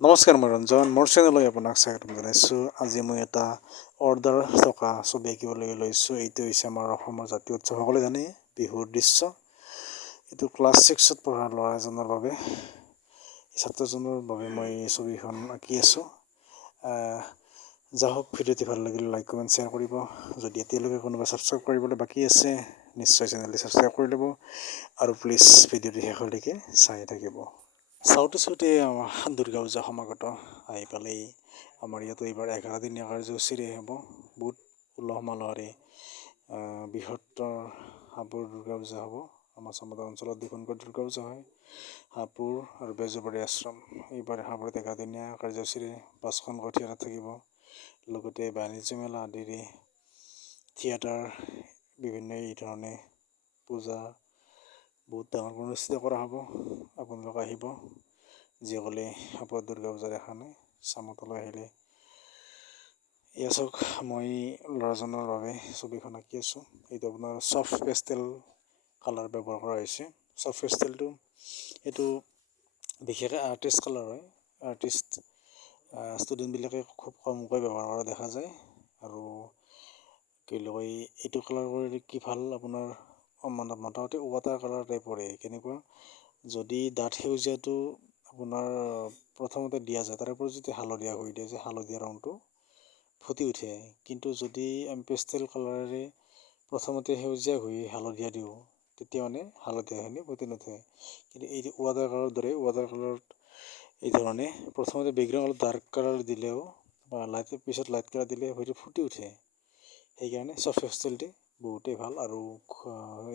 নমস্কাৰ, মই ৰঞ্জন। মোৰ চেনেললৈ আপোনাক স্বাগতম জনাইছোঁ। আজি মই এটা অৰ্ডাৰ থকা ছবি আঁকিবলৈ লৈছোঁ। এইটো হৈছে আমাৰ অসমৰ জাতীয় উৎসৱ, সকলোৱে জানে, বিহুৰ দৃশ্য। এইটো ক্লাছ 6ত পঢ়া ল'ৰা এজনৰ বাবে, ছাত্ৰজনৰ বাবে মই এই ছবিখন আঁকি আছোঁ। যাই হওক, ভিডিঅ'টি ভাল লাগিলে লাইক কমেণ্ট শ্বেয়াৰ কৰিব। যদি এতিয়ালৈকে কোনোবা ছাবস্ক্ৰাইব কৰিবলৈ বাকী আছে, নিশ্চয় চেনেলটি ছাবস্ক্ৰাইব কৰি ল'ব আৰু প্লিজ ভিডিঅ'টি শেষলৈকে চাই থাকিব। চাওঁতে দুৰ্গা পূজা সমাগত আহি পালেই আমাৰ ইয়াতো এইবাৰ 11 দিনীয়া কাৰ্যসূচীৰে হ'ব। বহুত উলহ মালহেৰে বৃহত্তৰ হাপুৰ দুৰ্গা পূজা হ'ব। আমাৰ চামগুৰি অঞ্চলত দুখনকৈ দুৰ্গা পূজা হয়, হাপুৰ আৰু বেজবৰী আশ্ৰম। এইবাৰ হাপুৰত 11 দিনীয়া কাৰ্যসূচীৰে 5খনকৈ থিয়েটাৰ থাকিব, লগতে বাণিজ্য মেলা আদিৰে থিয়েটাৰ, বিভিন্ন এই ধৰণে পূজা বহুত ডাঙৰ অনুষ্ঠিত কৰা হ'ব। আপোনালোক আহিব, যিসকলে হাপুৰত দুৰ্গা পূজা দেখা নাই, চামতলৈ আহিলে। এয়া চাওক, মই ল'ৰাজনৰ বাবে ছবিখন আঁকি আছোঁ। এইটো আপোনাৰ ছফ্ট পেষ্টেল কালাৰ ব্যৱহাৰ কৰা হৈছে। ছফ্ট পেষ্টেলটো এইটো বিশেষকৈ আৰ্টিষ্ট কালাৰ হয়। আৰ্টিষ্ট ষ্টুডেণ্টবিলাকে খুব কমকৈ ব্যৱহাৰ কৰা দেখা যায়। আৰু কি বুলি কয়, এইটো কালাৰ কৰিলে কি ভাল, আপোনাৰ মোটামুটি ৱাটাৰ কালাৰ টাইপৰে। কেনেকুৱা, যদি ডাঠ সেউজীয়াটো আপোনাৰ প্ৰথমতে দিয়া যায়, তাৰে পৰা যদি হালধীয়া হৈ দিয়ে, যে হালধীয়া ৰংটো ফুটি উঠে। কিন্তু যদি আমি পেষ্টেল কালাৰেৰে প্ৰথমতে সেউজীয়া হৈ হালধীয়া দিওঁ, তেতিয়া মানে হালধীয়াখিনি ফুটি নুঠে। কিন্তু এই ৱাটাৰ কালাৰৰ দৰে, ৱাটাৰ কালাৰত এই ধৰণে প্ৰথমতে বেকগ্ৰাউণ্ড অলপ ডাৰ্ক কালাৰ দিলেও বা পিছত লাইট কালাৰ দিলে হয়তো ফুটি উঠে। সেইকাৰণে ছফ্ট পেষ্টেলটি বহুতেই ভাল, আৰু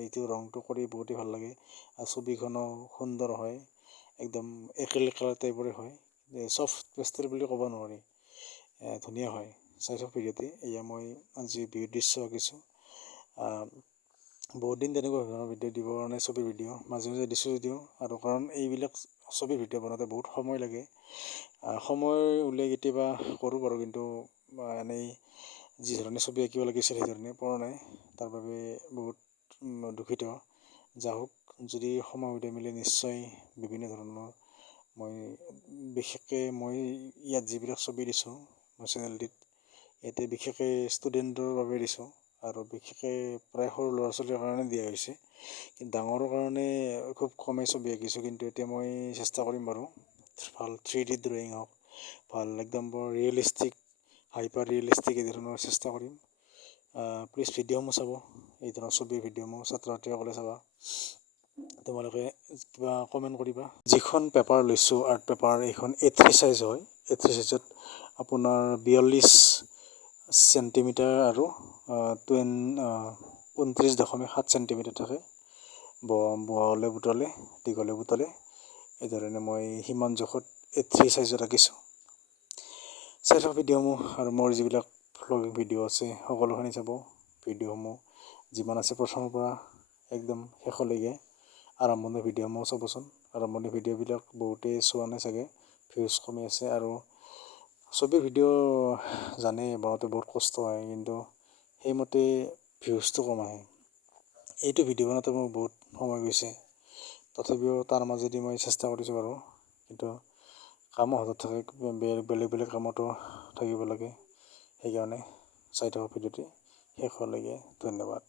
এইটো ৰংটো কৰি বহুতেই ভাল লাগে। আৰু ছবিখনো সুন্দৰ হয়, একদম এক্ৰিলিক কালাৰ টাইপৰে হয়। ছফ্ট পেষ্টেল বুলি ক'ব নোৱাৰি, ধুনীয়া হয়। চাই চাওক ভিডিঅ'টি। এয়া মই আজি বিহুৰ দৃশ্য আঁকিছোঁ। বহুত দিন তেনেকুৱা ধৰণৰ ভিডিঅ' দিবৰ কাৰণে, ছবিৰ ভিডিঅ' মাজে মাজে দিছোঁ যদিও, আৰু কাৰণ এইবিলাক ছবিৰ ভিডিঅ' বনাওঁতে বহুত সময় লাগে। সময় উলিয়াই কেতিয়াবা কৰোঁ বাৰু, কিন্তু এনেই যি ধৰণে ছবি আঁকিব লাগিছিল সেইধৰণে পৰা নাই। তাৰ বাবে বহুত দুখিত। যাই হওক, যদি সময় উলিয়াই মিলে নিশ্চয় বিভিন্ন ধৰণৰ, মই বিশেষকৈ মই ইয়াত যিবিলাক ছবি দিছোঁ মোৰ চেনেলটিত, ইয়াতে বিশেষকৈ ষ্টুডেণ্টৰ বাবে দিছোঁ, আৰু বিশেষকৈ প্ৰায় সৰু ল'ৰা ছোৱালীৰ কাৰণে দিয়া হৈছে। কিন্তু ডাঙৰৰ কাৰণে খুব কমেই ছবি আঁকিছোঁ। কিন্তু এতিয়া মই চেষ্টা কৰিম বাৰু, ভাল 3D ড্ৰয়িং হওক, ভাল একদম বৰ ৰিয়েলিষ্টিক, হাইপাৰ ৰিয়েলিষ্টিক এই ধৰণৰ চেষ্টা কৰিম। প্লিজ ভিডিঅ'সমূহ চাব, এই ধৰণৰ ছবিৰ ভিডিঅ'সমূহ ছাত্ৰ ছাত্ৰীসকলে চাবা। তোমালোকে কিবা কমেণ্ট কৰিবা। যিখন পেপাৰ লৈছোঁ, আৰ্ট পেপাৰ, এইখন A3 চাইজ হয়। A3 চাইজত আপোনাৰ 42 চেণ্টিমিটাৰ আৰু 29.7 চেণ্টিমিটাৰ থাকে, বহলে বুটলে, দীঘলে বুটলে। এই ধৰণে মই সিমান জোখত A3 চাইজত আঁকিছোঁ। চাই থাকক ভিডিঅ'সমূহ, আৰু মোৰ যিবিলাক ভ্লগিং ভিডিঅ' আছে সকলোখিনি চাব। ভিডিঅ'সমূহ যিমান আছে প্ৰথমৰ পৰা একদম শেষলৈকে আৰম্ভণিৰ ভিডিঅ'সমূহ চাবচোন। আৰম্ভণিৰ ভিডিঅ'বিলাক বহুতেই চোৱা নাই চাগে, ভিউজ কমি আছে। আৰু ছবিৰ ভিডিঅ' জানেই বনাওঁতে বহুত কষ্ট হয়, কিন্তু সেইমতে ভিউজটো কম আহে। এইটো ভিডিঅ' বনাওঁতে মোৰ বহুত সময় গৈছে, তথাপিও তাৰ মাজেদি মই চেষ্টা কৰিছোঁ বাৰু। কিন্তু কামো হাতত থাকে, বেলেগ বেলেগ কামতো থাকিব লাগে। সেইকাৰণে চাই থাকক ভিডিঅ'টি শেষলৈকে। ধন্যবাদ।